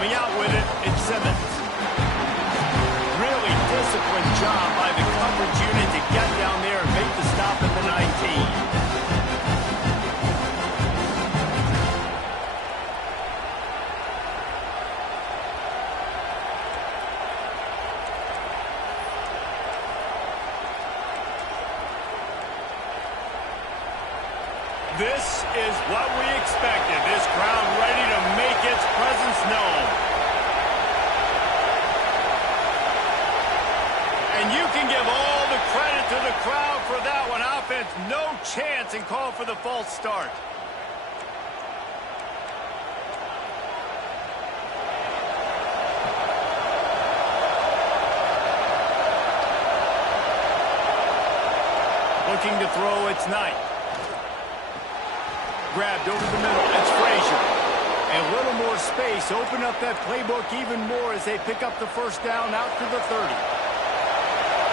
Coming out with it, it's Simmons. Really disciplined job by the coverage unit to get down there and make the stop at the 19. This is what we expected. This crowd ready to make its presence known. And you can give all the credit to the crowd for that one. Offense, no chance, and call for the false start. Looking to throw, it's Knight. Grabbed over the middle, it's Frazier. And a little more space, open up that playbook even more as they pick up the first down out to the 30.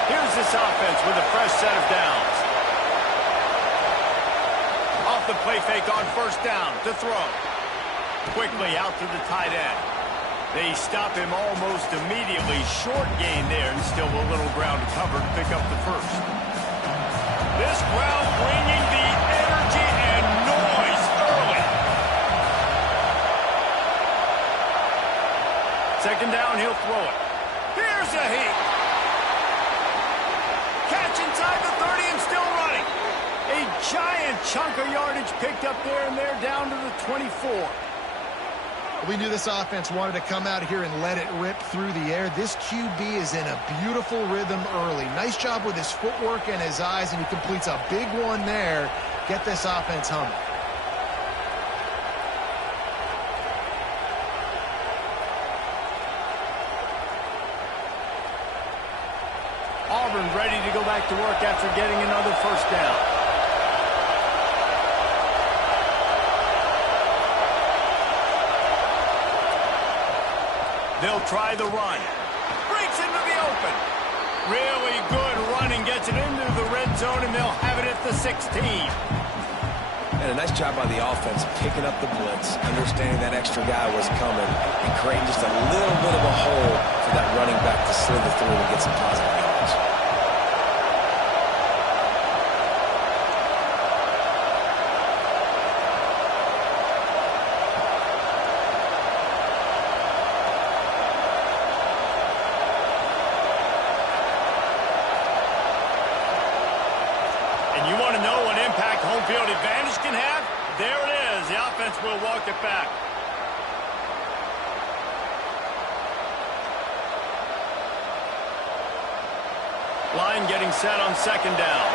Here's this offense with a fresh set of downs. Off the play fake on first down to throw. Quickly out to the tight end. They stop him almost immediately. Short gain there and still a little ground to cover to pick up the first. This crowd bringing the energy and noise early. Second down, he'll throw it. Here's a heat. Catch inside the 30 and still running. A giant chunk of yardage picked up there, and they're down to the 24. We knew this offense wanted to come out here and let it rip through the air. This QB is in a beautiful rhythm early. Nice job with his footwork and his eyes, and he completes a big one there. Get this offense humming. Auburn ready to go back to work after getting another first down. They'll try the run. Breaks into the open. Really good running. Gets it into the red zone, and they'll have it at the 16. And a nice job by the offense picking up the blitz, understanding that extra guy was coming, and creating just a little bit of a hole for that running back to slither through and get some positive yards. And you want to know what impact home field advantage can have? There it is. The offense will walk it back. Line getting set on second down.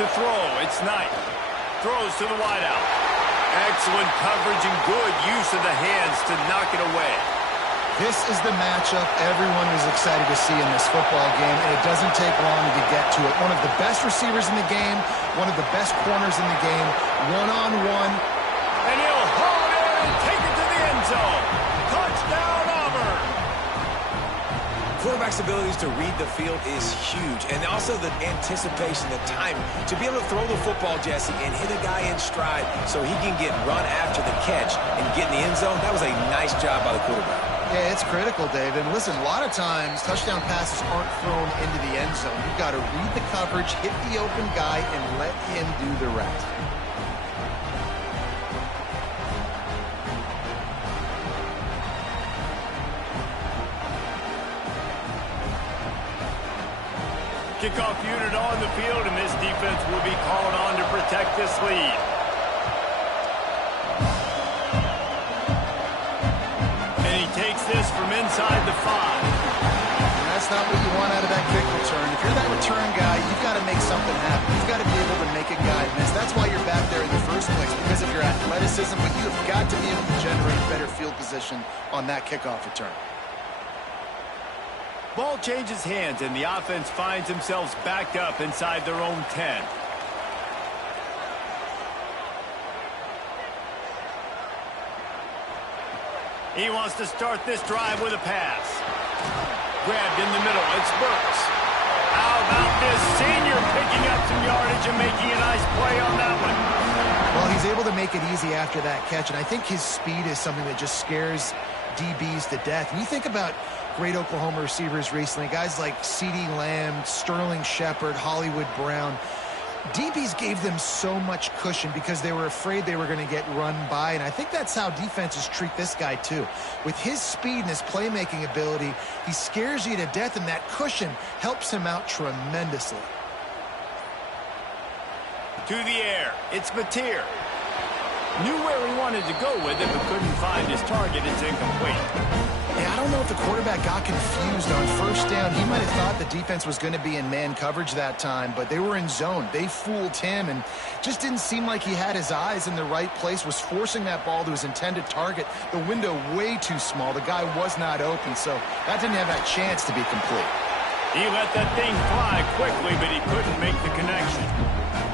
To throw, it's Knight. Throws to the wideout. Excellent coverage and good use of the hands to knock it away. This is the matchup everyone was excited to see in this football game, and it doesn't take long to get to it. One of the best receivers in the game, one of the best corners in the game, one-on-one. And he'll haul it in and take it to the end zone. Touchdown, Auburn! Quarterback's abilities to read the field is huge, and also the anticipation, the timing. To be able to throw the football, Jesse, and hit a guy in stride so he can get run after the catch and get in the end zone, that was a nice job by the quarterback. Yeah, it's critical, Dave. And listen, a lot of times touchdown passes aren't thrown into the end zone. You've got to read the coverage, hit the open guy, and let him do the rest. Kickoff unit on the field, and this defense will be called on to protect this lead. And he takes this from inside the 5. And that's not what you want out of that kick return. If you're that return guy, you've got to make something happen. You've got to be able to make a guy miss. That's why you're back there in the first place, because of your athleticism, but you have got to be able to generate better field position on that kickoff return. Ball changes hands, and the offense finds themselves backed up inside their own 10. He wants to start this drive with a pass. Grabbed in the middle, it's Burks. How about this senior picking up some yards? imagine making a nice play on that one. Well, he's able to make it easy after that catch, and I think his speed is something that just scares DBs to death. And you think about great Oklahoma receivers recently, guys like CeeDee Lamb, Sterling Shepard, Hollywood Brown. DBs gave them so much cushion because they were afraid they were going to get run by, and I think that's how defenses treat this guy too. With his speed and his playmaking ability, he scares you to death, and that cushion helps him out tremendously. To the air, it's Mateer. Knew where he wanted to go with it, but couldn't find his target. It's incomplete. Yeah, I don't know if the quarterback got confused on first down. He might have thought the defense was going to be in man coverage that time, but they were in zone. They fooled him and just didn't seem like he had his eyes in the right place, was forcing that ball to his intended target. The window way too small. The guy was not open, so that didn't have that chance to be complete. He let that thing fly quickly, but he couldn't make the connection.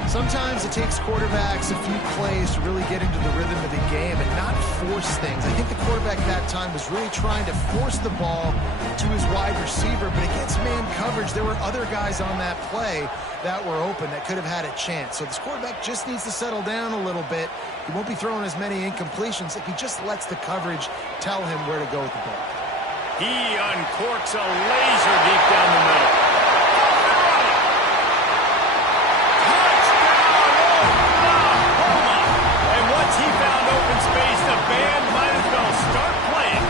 Sometimes it takes quarterbacks a few plays to really get into the rhythm of the game and not force things. I think the quarterback that time was really trying to force the ball to his wide receiver, but against man coverage, there were other guys on that play that were open that could have had a chance. So this quarterback just needs to settle down a little bit. He won't be throwing as many incompletions if he just lets the coverage tell him where to go with the ball. He uncorks a laser deep down the middle. He found open space. The band might as well start playing.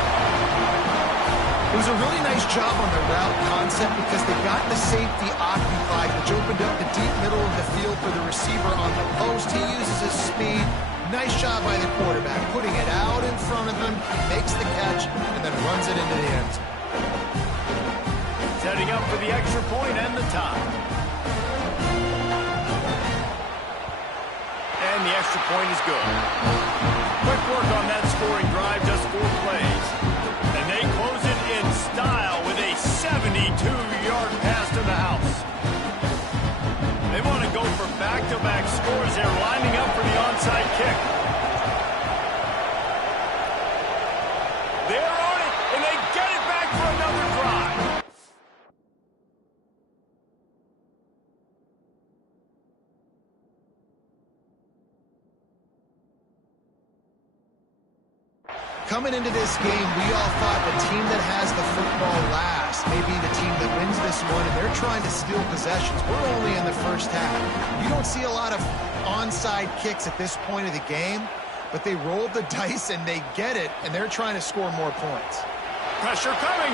It was a really nice job on the route concept because they got the safety occupied, which opened up the deep middle of the field for the receiver on the post. He uses his speed. Nice job by the quarterback, putting it out in front of him, makes the catch, and then runs it into the end zone. Setting up for the extra point and the tie. And the extra point is good. Quick work on that scoring drive, just 4 plays. And they close it in style with a 72-yard pass to the house. They want to go for back-to-back scores. They're lining up for the onside kick. They're on it, and they get it back for another drive. Coming into this game, we all thought the team that has the football last may be the team that wins this one, and they're trying to steal possessions. We're only in the first half. You don't see a lot of onside kicks at this point of the game, but they rolled the dice and they get it, and they're trying to score more points. Pressure coming.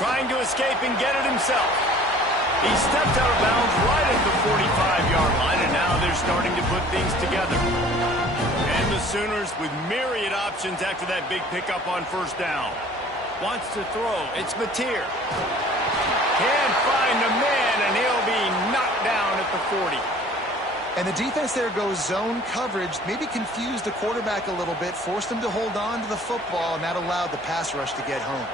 Trying to escape and get it himself. He stepped out of bounds right at the 45-yard line, and now they're starting to put things together. And the Sooners with myriad options after that big pickup on first down. Wants to throw. It's Mateer. Can't find a man, and he'll be knocked down at the 40. And the defense there goes zone coverage, maybe confused the quarterback a little bit, forced him to hold on to the football, and that allowed the pass rush to get home.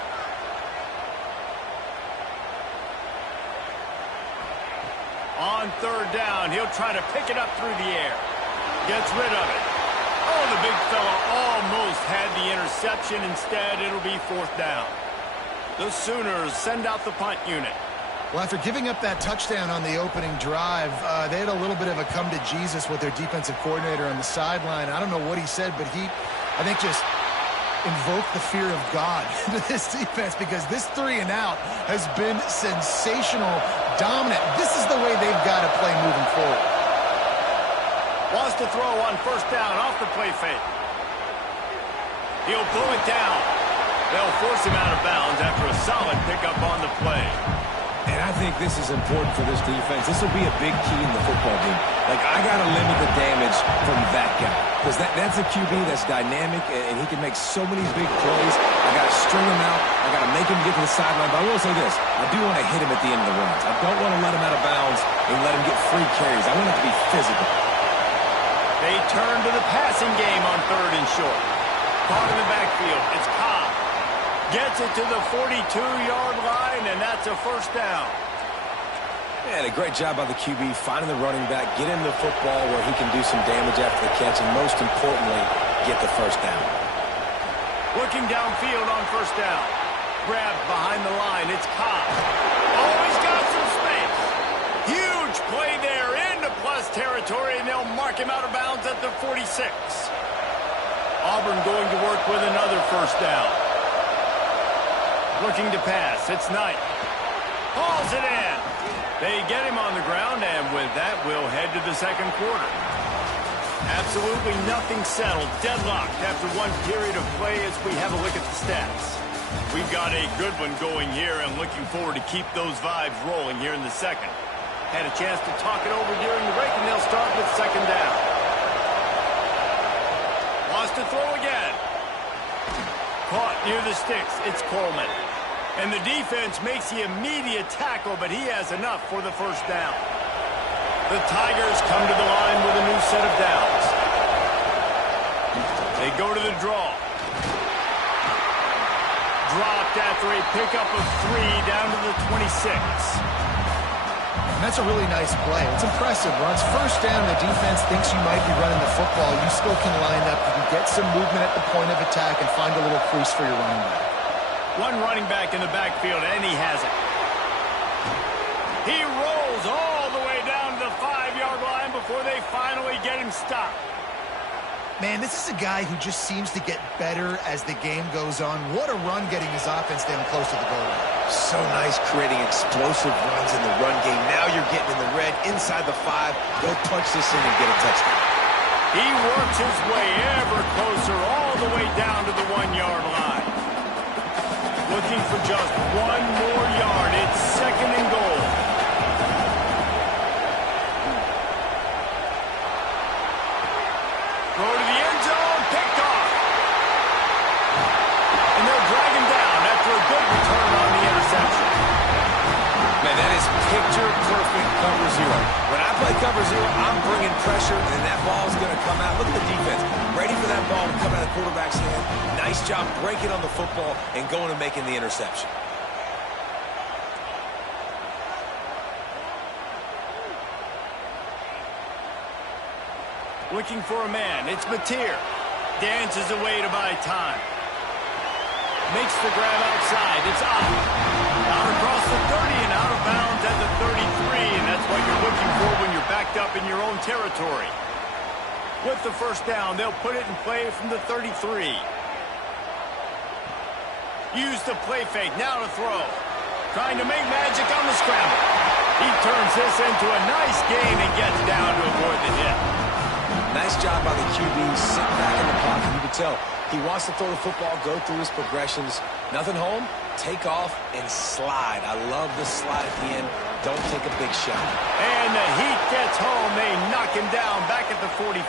On third down, he'll try to pick it up through the air. Gets rid of it. Oh, the big fella almost had the interception. Instead, it'll be 4th down. The Sooners send out the punt unit. Well, after giving up that touchdown on the opening drive, they had a little bit of a come to Jesus with their defensive coordinator on the sideline. I don't know what he said, but he, I think, just invoked the fear of God into this defense because this 3-and-out has been sensational, dominant. This is the way they've got to play moving forward. Wants to throw on first down off the play fake. He'll pull it down. They'll force him out of bounds after a solid pickup on the play. And I think this is important for this defense. This will be a big key in the football game. Like, I got to limit the damage from that guy. Because that's a QB that's dynamic, and he can make so many big plays. I got to string him out. I got to make him get to the sideline. But I will say this. I do want to hit him at the end of the runs. I don't want to let him out of bounds and let him get free carries. I want it to be physical. They turn to the passing game on 3rd and short. Caught in the backfield. It's Cobb. Gets it to the 42-yard line, and that's a 1st down. And a great job by the QB finding the running back, get him the football where he can do some damage after the catch, and most importantly, get the 1st down. Looking downfield on 1st down. Grabbed behind the line. It's Cobb. Oh, he's got some space. territory, and they'll mark him out of bounds at the 46. Auburn going to work with another first down. Looking to pass. It's Knight. Hauls it in. They get him on the ground, and with that, we'll head to the second quarter. Absolutely nothing settled. Deadlocked after one period of play as we have a look at the stats. We've got a good one going here, and looking forward to keep those vibes rolling here in the second. Had a chance to talk it over during the break, and they'll start with second down. Wants to throw again. Caught near the sticks. It's Coleman. And the defense makes the immediate tackle, but he has enough for the first down. The Tigers come to the line with a new set of downs. They go to the draw. Dropped after a pickup of 3 down to the 26. And that's a really nice play. It's impressive. Runs first down, the defense thinks you might be running the football. You still can line up. You can get some movement at the point of attack and find a little crease for your running back. One running back in the backfield, and he has it. He rolls all the way down to the 5-yard line before they finally get him stopped. Man, this is a guy who just seems to get better as the game goes on. What a run getting his offense down close to the goal line. So nice creating explosive runs in the run game. Now you're getting in the red inside the 5. Go punch this in and get a touchdown. He works his way ever closer all the way down to the 1-yard line. Looking for just one more yard. It's second and goal. Throw to the end zone, picked off. And they'll drag him down after a good return on the interception. Man, that is picture-perfect cover 0. When I play cover 0, I'm bringing pressure, and that ball's going to come out. Look at the defense. Ready for that ball to come out of the quarterback's hand. Nice job breaking on the football and going and making the interception. Looking for a man. It's Mateer. Dances away to buy time. Makes the grab outside. It's out. Out across the 30 and out of bounds at the 33. And that's what you're looking for when you're backed up in your own territory. With the first down, they'll put it in play from the 33. Use the play fake. Now to throw. Trying to make magic on the scramble. He turns this into a nice gain and gets down to avoid the hit. Nice job by the QB sitting back in the pocket. You can tell he wants to throw the football, go through his progressions. Nothing home, take off, and slide. I love the slide at the end. Don't take a big shot. And the heat gets home. They knock him down back at the 45.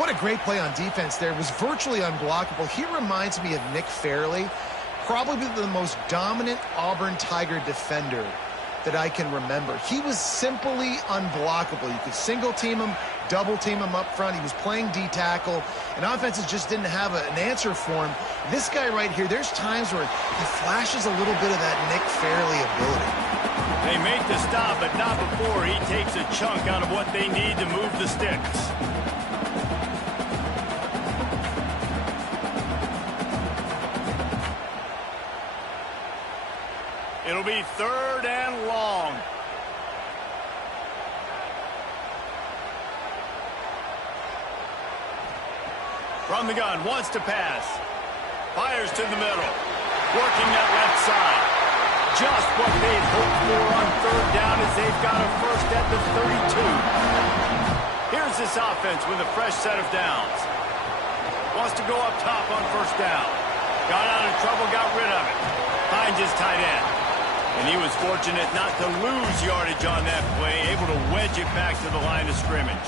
What a great play on defense there. It was virtually unblockable. He reminds me of Nick Fairley, probably the most dominant Auburn Tiger defender that I can remember. He was simply unblockable. You could single team him, double team him up front. He was playing D-tackle, and offenses just didn't have an answer for him. This guy right here, there's times where he flashes a little bit of that Nick Fairley ability. They make the stop, but not before he takes a chunk out of what they need to move the sticks. It'll be third and long. From the gun, wants to pass. Fires to the middle. Working that left side. Just what they'd hoped for on third down as they've got a first at the 32. Here's this offense with a fresh set of downs. Wants to go up top on first down. Got out of trouble, got rid of it. Finds his tight end. And he was fortunate not to lose yardage on that play, able to wedge it back to the line of scrimmage.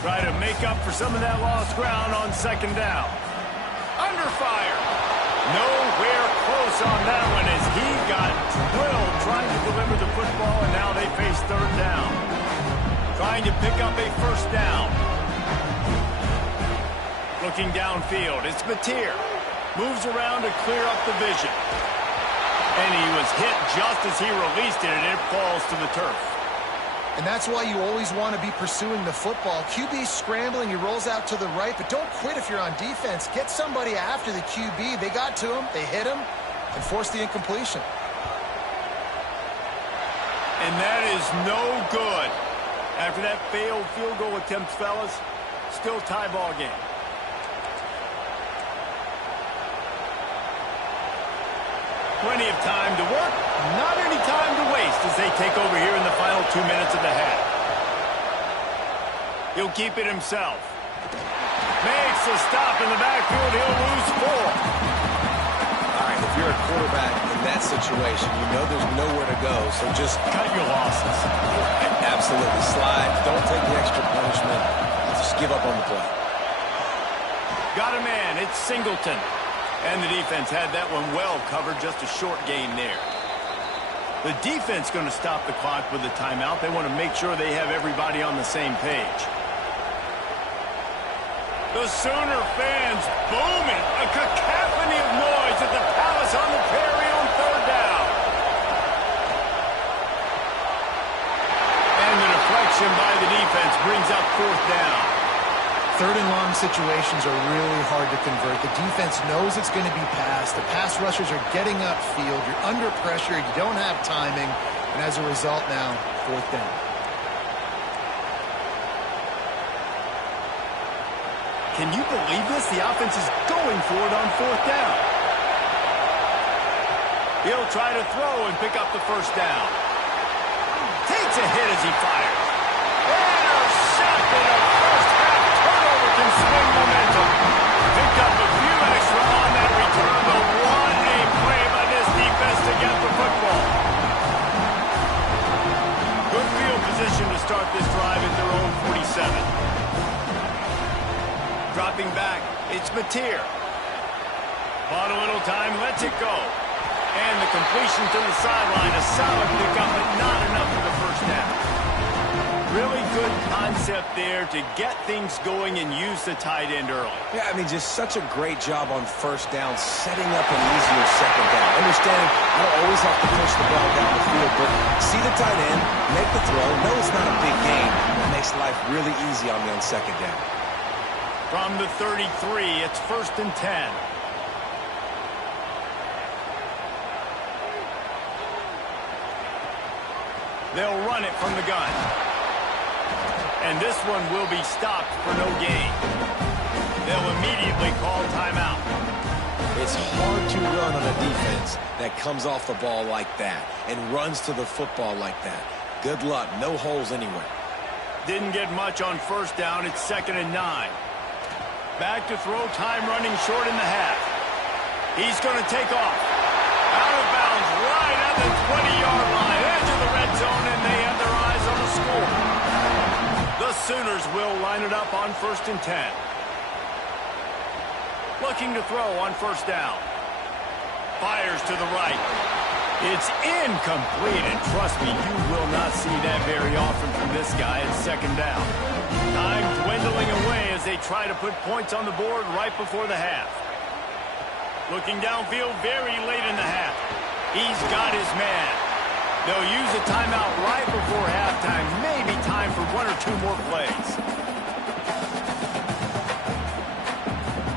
Try to make up for some of that lost ground on second down. Under fire. Nowhere close on that one as he got drilled trying to deliver the football, and now they face third down. Trying to pick up a first down. Looking downfield, it's Mateer. Moves around to clear up the vision. And he was hit just as he released it, and it falls to the turf. And that's why you always want to be pursuing the football. QB scrambling, he rolls out to the right, but don't quit if you're on defense. Get somebody after the QB. They got to him, they hit him, and forced the incompletion. And that is no good. After that failed field goal attempt, fellas, still tie ball game. Plenty of time to work, not any time to waste as they take over here in the final 2 minutes of the half. He'll keep it himself. Makes a stop in the backfield. He'll lose 4. All right, if you're a quarterback in that situation, you know there's nowhere to go, so just cut your losses. Absolutely. Slide. Don't take the extra punishment. Just give up on the play. Got a man. It's Singleton. And the defense had that one well covered, just a short gain there. The defense going to stop the clock with a timeout. They want to make sure they have everybody on the same page. The Sooner fans booming, a cacophony of noise at the Palace on the Prairie on 3rd down. And the deflection by the defense brings up 4th down. 3rd and long situations are really hard to convert. The defense knows it's going to be passed. The pass rushers are getting upfield. You're under pressure. You don't have timing. And as a result now, 4th down. Can you believe this? The offense is going for it on 4th down. He'll try to throw and pick up the 1st down. Takes a hit as he fires. Intercepted. A first half turnover can swing momentum. Picked up a few extra on that return, but what a play by this defense to get the football. Good field position to start this drive at their own 47. Dropping back, it's Mateer. Bought a little time, lets it go. And the completion to the sideline, a solid pickup, but not enough for the 1st down. Really good concept there to get things going and use the tight end early. Yeah, I mean, just such a great job on 1st down, setting up an easier 2nd down. Understanding you don't always have to push the ball down the field, but see the tight end, make the throw. No, it's not a big gain. It makes life really easy on me on 2nd down. From the 33, it's 1st and 10. They'll run it from the gun. And this one will be stopped for no gain. They'll immediately call timeout. It's hard to run on a defense that comes off the ball like that and runs to the football like that. Good luck. No holes anywhere. Didn't get much on 1st down. It's 2nd and 9. Back to throw, time running short in the half. He's going to take off. Out of bounds, right at the 20-yard line, edge of the red zone, and they have their eyes on the score. The Sooners will line it up on 1st and 10. Looking to throw on 1st down. Fires to the right. It's incomplete, and trust me, you will not see that very often from this guy at 2nd down. Time dwindling away as they try to put points on the board right before the half. Looking downfield very late in the half. He's got his man. They'll use a timeout right before halftime. Maybe time for 1 or 2 more plays.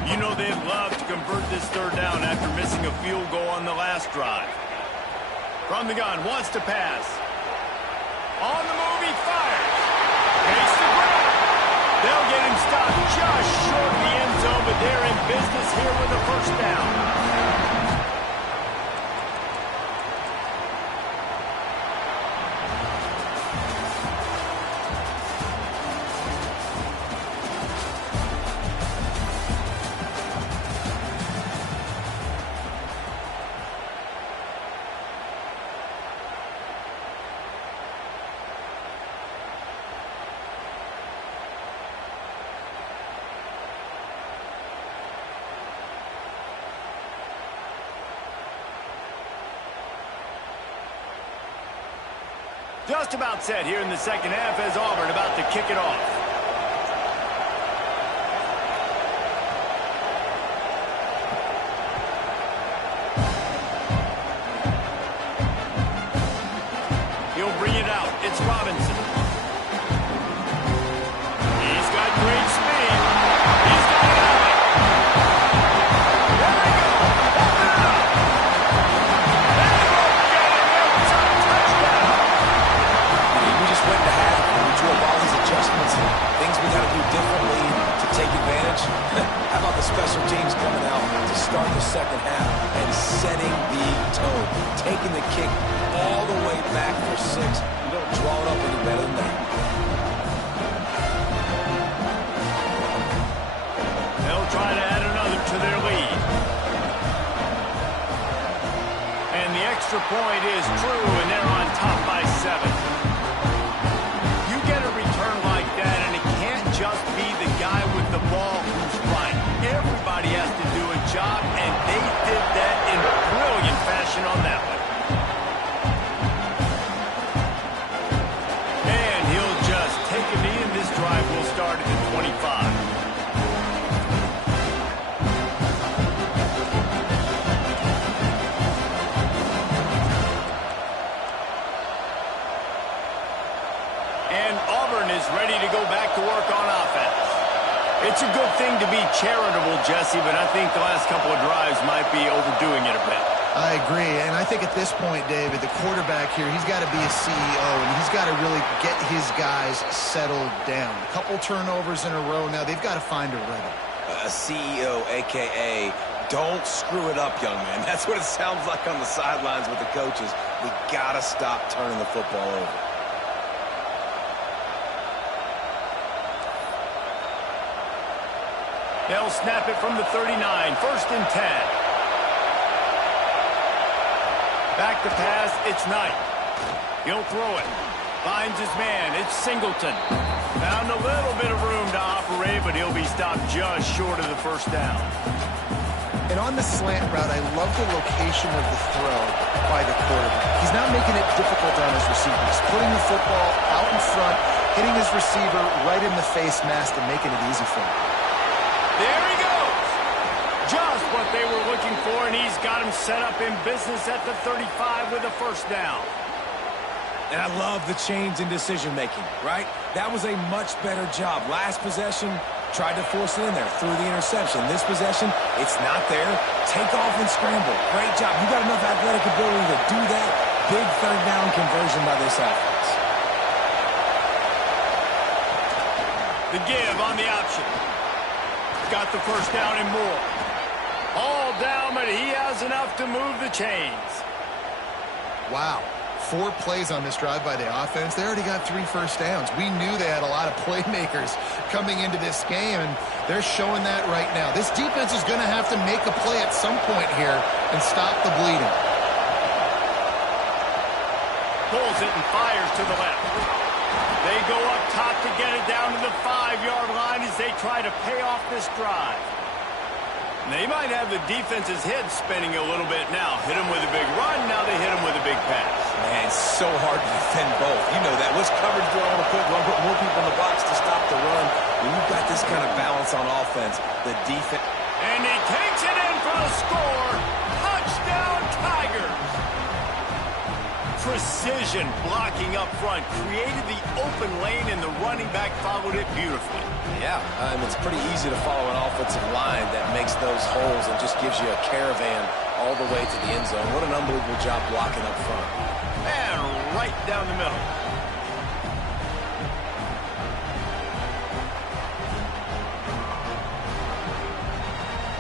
You know they'd love to convert this 3rd down after missing a field goal on the last drive. From the gun, wants to pass. On the move, he fires. Makes the grab. They'll get him stopped just short of the end zone, but they're in business here with a 1st down. Just about set here in the 2nd half as Auburn about to kick it off. He'll bring it out. It's Robinson. He's got great speed. He's got it out. There they go. Open it up. They will get it. It's a touchdown. We just went to half and we drew a ball setting the tone, taking the kick all the way back for 6. You don't draw it up any better than that. They'll try to add another to their lead. And the extra point is true, and they're on top by 7. You get a return like that, and it can't just be the guy with the ball who's right. Everybody has to do a job, and they did that in brilliant fashion on that one. And he'll just take a knee, and this drive will start at the 25. And Auburn is ready to go back to work on offense. It's a good thing to be charitable, Jesse, but I think the last couple of drives might be overdoing it a bit. I agree, and I think at this point, David, the quarterback here, he's got to be a CEO, and he's got to really get his guys settled down. A couple turnovers in a row now. They've got to find a rhythm. A CEO, a.k.a. don't screw it up, young man. That's what it sounds like on the sidelines with the coaches. We got to stop turning the football over. They'll snap it from the 39, 1st and 10. Back to pass, it's Knight. He'll throw it. Finds his man, it's Singleton. Found a little bit of room to operate, but he'll be stopped just short of the 1st down. And on the slant route, I love the location of the throw by the quarterback. He's not making it difficult on his receivers. Putting the football out in front, hitting his receiver right in the face mask and making it easy for him. There he goes. Just what they were looking for, and he's got him set up in business at the 35 with a 1st down. And I love the change in decision-making, right? That was a much better job. Last possession, tried to force it in there, threw the interception. This possession, it's not there. Take off and scramble. Great job. You got enough athletic ability to do that. Big 3rd down conversion by this offense. The give on the option. Got the 1st down and more. All down, but he has enough to move the chains. Wow. 4 plays on this drive by the offense. They already got 3 first downs. We knew they had a lot of playmakers coming into this game, and they're showing that right now. This defense is going to have to make a play at some point here and stop the bleeding. Pulls it and fires to the left. They go up top to get it down to the 5-yard line as they try to pay off this drive. They might have the defense's head spinning a little bit now. Hit him with a big run, now they hit him with a big pass. Man, it's so hard to defend both. You know that. What's coverage do I want to put? Do I put more people in the box to stop the run? When you've got this kind of balance on offense, the defense... And he takes it in for the score. Touchdown, Tigers. Precision blocking up front created the open lane, and the running back followed it beautifully. Yeah, it's pretty easy to follow an offensive line that makes those holes and just gives you a caravan all the way to the end zone. What an unbelievable job blocking up front. And right down the middle.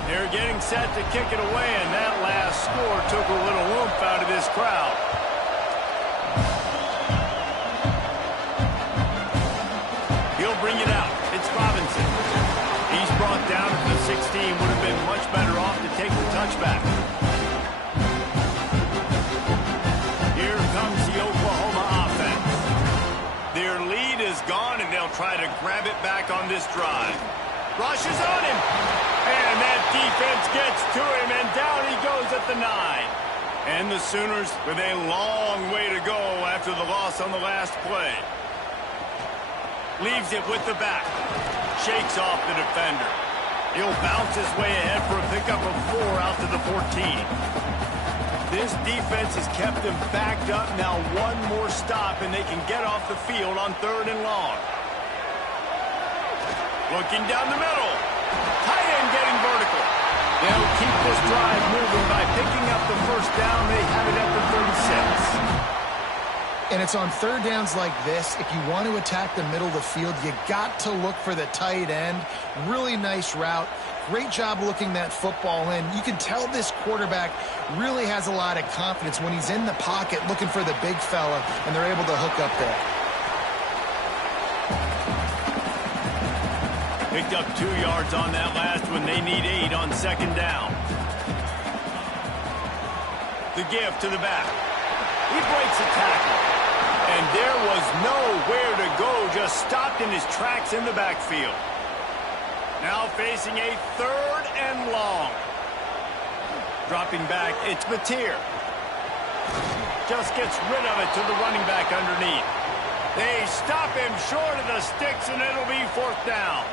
They're getting set to kick it away, and that last score took a little oomph out of this crowd. He'll bring it out. It's Robinson. He's brought down to the 16. Would have been much better off to take the touchback. Here comes the Oklahoma offense. Their lead is gone, and they'll try to grab it back on this drive. Rushes on him. And that defense gets to him, and down he goes at the 9. And the Sooners with a long way to go after the loss on the last play. Leaves it with the back. Shakes off the defender. He'll bounce his way ahead for a pickup of 4 out to the 14. This defense has kept them backed up. Now one more stop, and they can get off the field on 3rd and long. Looking down the middle. Tight end getting vertical. They'll keep this drive moving by picking up the 1st down. They have it at the 36. And it's on 3rd downs like this. If you want to attack the middle of the field, you got to look for the tight end. Really nice route. Great job looking that football in. You can tell this quarterback really has a lot of confidence when he's in the pocket looking for the big fella, and they're able to hook up there. Picked up 2 yards on that last one. They need 8 on second down. The give to the back. He breaks a tackle. And there was nowhere to go. Just stopped in his tracks in the backfield. Now facing a 3rd and long. Dropping back, it's Mateer. Just gets rid of it to the running back underneath. They stop him short of the sticks, and it'll be 4th down.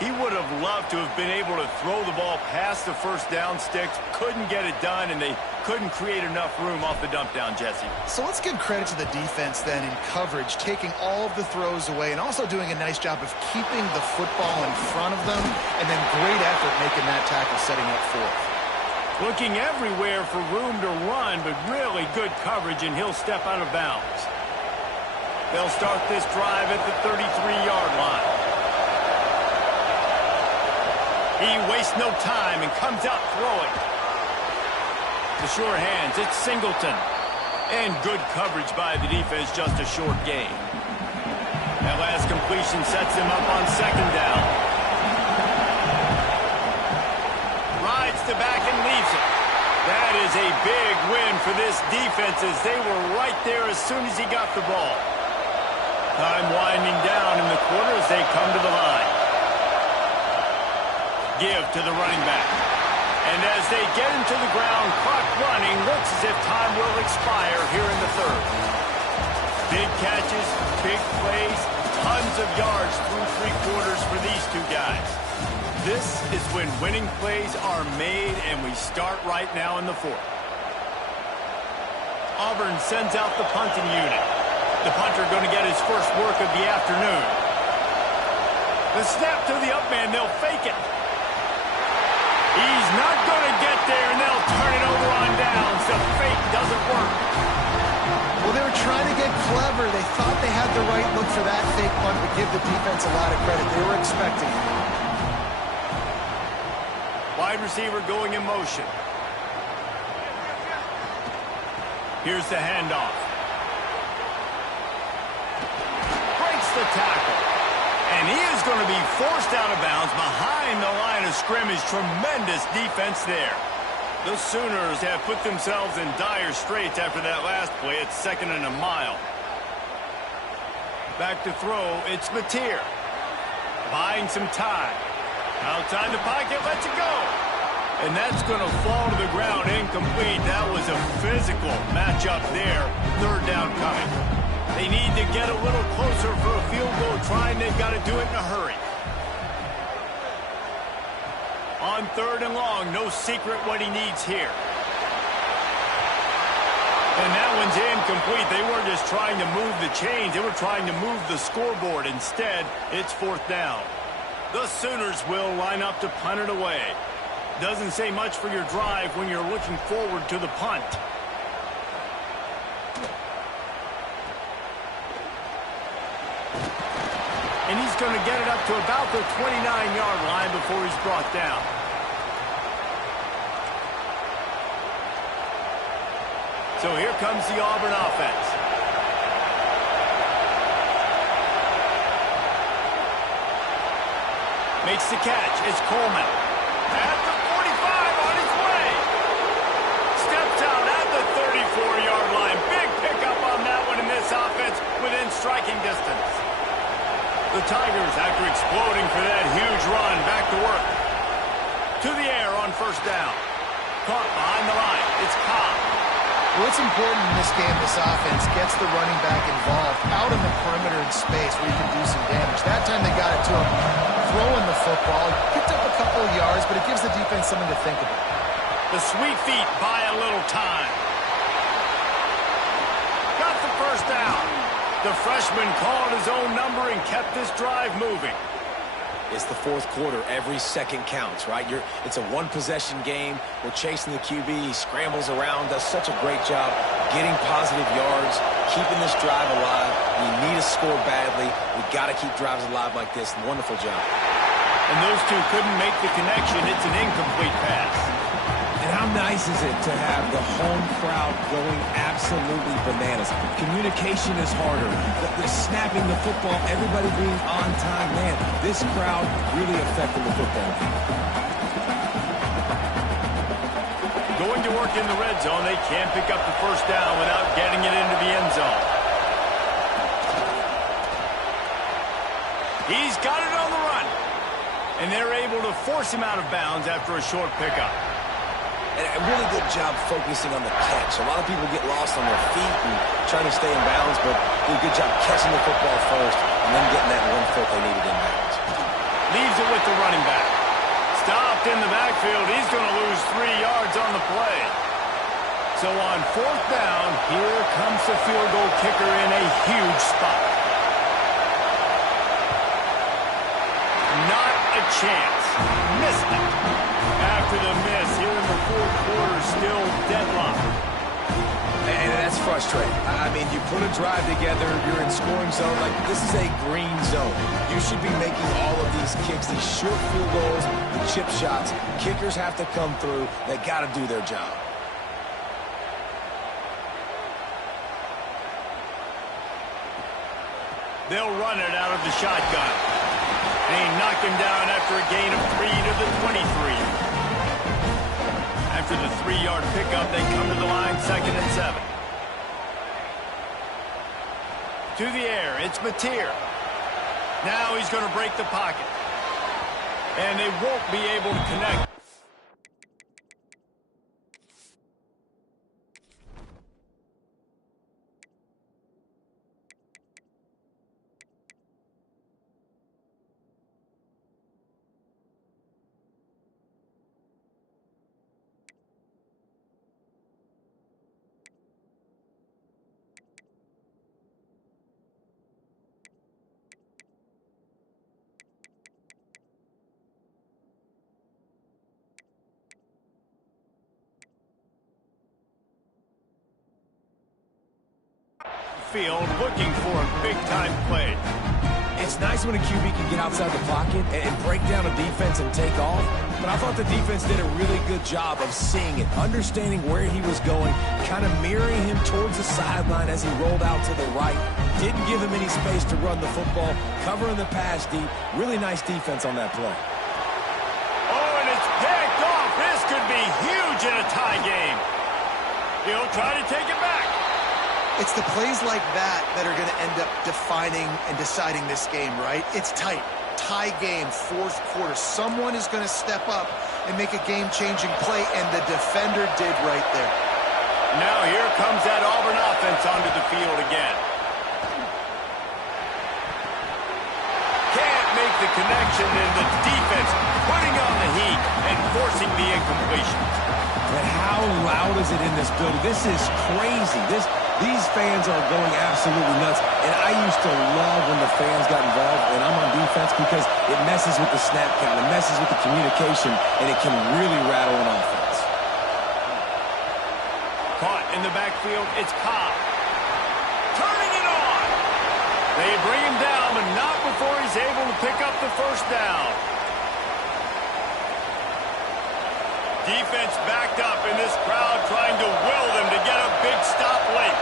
He would have loved to have been able to throw the ball past the first down sticks. Couldn't get it done, and they couldn't create enough room off the dump down, Jesse. So let's give credit to the defense then in coverage, taking all of the throws away and also doing a nice job of keeping the football in front of them, and then great effort making that tackle, setting up 4th. Looking everywhere for room to run, but really good coverage, and he'll step out of bounds. They'll start this drive at the 33-yard line. He wastes no time and comes out throwing. The sure hands, it's Singleton. And good coverage by the defense, just a short gain. That last completion sets him up on second down. Rides the back and leaves it. That is a big win for this defense, as they were right there as soon as he got the ball. Time winding down in the quarter as they come to the line. Give to the running back. And as they get him to the ground, clock running, looks as if time will expire here in the 3rd. Big catches, big plays, tons of yards through 3 quarters for these 2 guys. This is when winning plays are made, and we start right now in the 4th. Auburn sends out the punting unit. The punter going to get his first work of the afternoon. The snap to the up man, they'll fake it. He's not going to get there, and they'll turn it over on downs. The fake doesn't work. Well, they were trying to get clever. They thought they had the right look for that fake punt, but give the defense a lot of credit. They were expecting it. Wide receiver going in motion. Here's the handoff. Breaks the tackle. And he is going to be forced out of bounds behind the line of scrimmage. Tremendous defense there. The Sooners have put themselves in dire straits after that last play. It's 2nd and a mile. Back to throw, it's Mateer. Buying some time. Outside the pocket, lets it go. And that's going to fall to the ground incomplete. That was a physical matchup there. 3rd down coming. They need to get a little closer for a field goal try, and they've got to do it in a hurry. On 3rd and long, no secret what he needs here. And that one's incomplete. They weren't just trying to move the chains. They were trying to move the scoreboard. Instead, it's 4th down. The Sooners will line up to punt it away. Doesn't say much for your drive when you're looking forward to the punt. And he's going to get it up to about the 29-yard line before he's brought down. So here comes the Auburn offense. Makes the catch. It's Coleman. At the 45 on his way. Steps out at the 34-yard line. Big pickup on that one in this offense within striking distance. The Tigers, after exploding for that huge run, back to work. To the air on 1st down. Caught behind the line. It's Cobb. What's important in this game, this offense gets the running back involved out in the perimeter in space where you can do some damage. That time they got it to him, throwing the football. He picked up a couple of yards, but it gives the defense something to think about. The sweet feet buy a little time. Got the 1st down. The freshman called his own number and kept this drive moving. It's the 4th quarter. Every second counts, right? It's a one-possession game. We're chasing the QB. He scrambles around, does such a great job getting positive yards, keeping this drive alive. We need to score badly. We got to keep drives alive like this. Wonderful job. And those two couldn't make the connection. It's an incomplete pass. And how nice is it to have the home crowd going absolutely bananas? Communication is harder. The snapping the football, everybody being on time. Man, this crowd really affected the football game. Going to work in the red zone. They can't pick up the first down without getting it into the end zone. He's got it on the run. And they're able to force him out of bounds after a short pickup. And a really good job focusing on the catch. A lot of people get lost on their feet and trying to stay in bounds, but did a good job catching the football first and then getting that 1 foot they needed in bounds. Leaves it with the running back. Stopped in the backfield. He's going to lose 3 yards on the play. So on 4th down, here comes the field goal kicker in a huge spot. Not a chance. Missed it. After the miss, here in the 4th quarter, still deadlocked. And that's frustrating. I mean, you put a drive together, you're in scoring zone. Like, this is a green zone. You should be making all of these kicks, these short field goals, the chip shots. Kickers have to come through. They got to do their job. They'll run it out of the shotgun. And he knocked him down after a gain of 3 to the 23. After the 3-yard pickup, they come to the line, 2nd and 7. To the air, it's Mateer. Now he's going to break the pocket. And they won't be able to connect. Field looking for a big-time play. It's nice when a QB can get outside the pocket and break down a defense and take off, but I thought the defense did a really good job of seeing it, understanding where he was going, kind of mirroring him towards the sideline as he rolled out to the right. Didn't give him any space to run the football, covering the pass deep. Really nice defense on that play. Oh, and it's picked off. This could be huge in a tie game. He'll try to take it back. It's the plays like that that are going to end up defining and deciding this game, right? It's tight. Tie game, 4th quarter. Someone is going to step up and make a game-changing play, and the defender did right there. Now here comes that Auburn offense onto the field again. Can't make the connection, and the defense putting on the heat and forcing the incompletion. But how loud is it in this building? This is crazy. These fans are going absolutely nuts. And I used to love when the fans got involved, and I'm on defense, because it messes with the snap count, it messes with the communication, and it can really rattle an offense. Caught in the backfield, it's Cobb. Turning it on. They bring him down, but not before he's able to pick up the first down. Defense backed up in this crowd trying to will them to get a big stop late.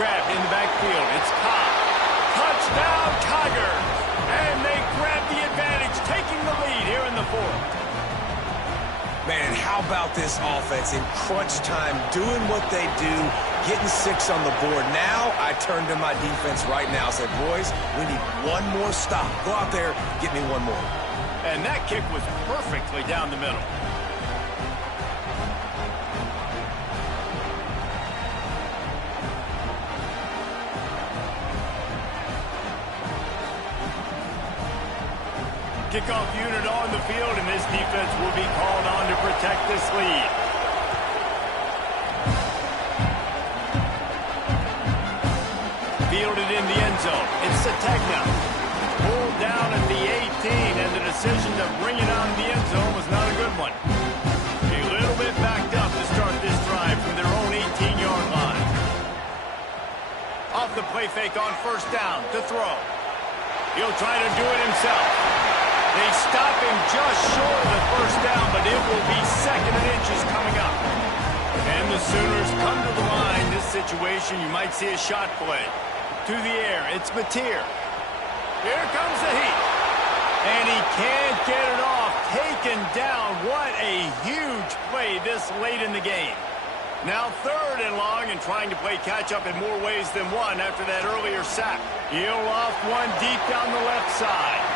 Grabbed in the backfield. It's Cobb. Touchdown, Tigers. And they grab the advantage, taking the lead here in the 4th. Man, how about this offense in crunch time, doing what they do, getting 6 on the board. Now I turn to my defense right now and say, boys, we need one more stop. Go out there, get me one more. And that kick was perfectly down the middle. Kickoff unit on the field, and this defense will be called on to protect this lead. Fielded in the end zone. It's Sategna. Pulled down at the 18, and the decision to bring it out in the end zone was not a good one. A little bit backed up to start this drive from their own 18-yard line. Off the play fake on 1st down to throw. He'll try to do it himself. They stop him just short of the first down, but it will be 2nd and inches coming up. And the Sooners come to the line. This situation, you might see a shot play. To the air, it's Mateer. Here comes the heat. And he can't get it off. Taken down. What a huge play this late in the game. Now 3rd and long and trying to play catch-up in more ways than one after that earlier sack. He'll off one deep down the left side.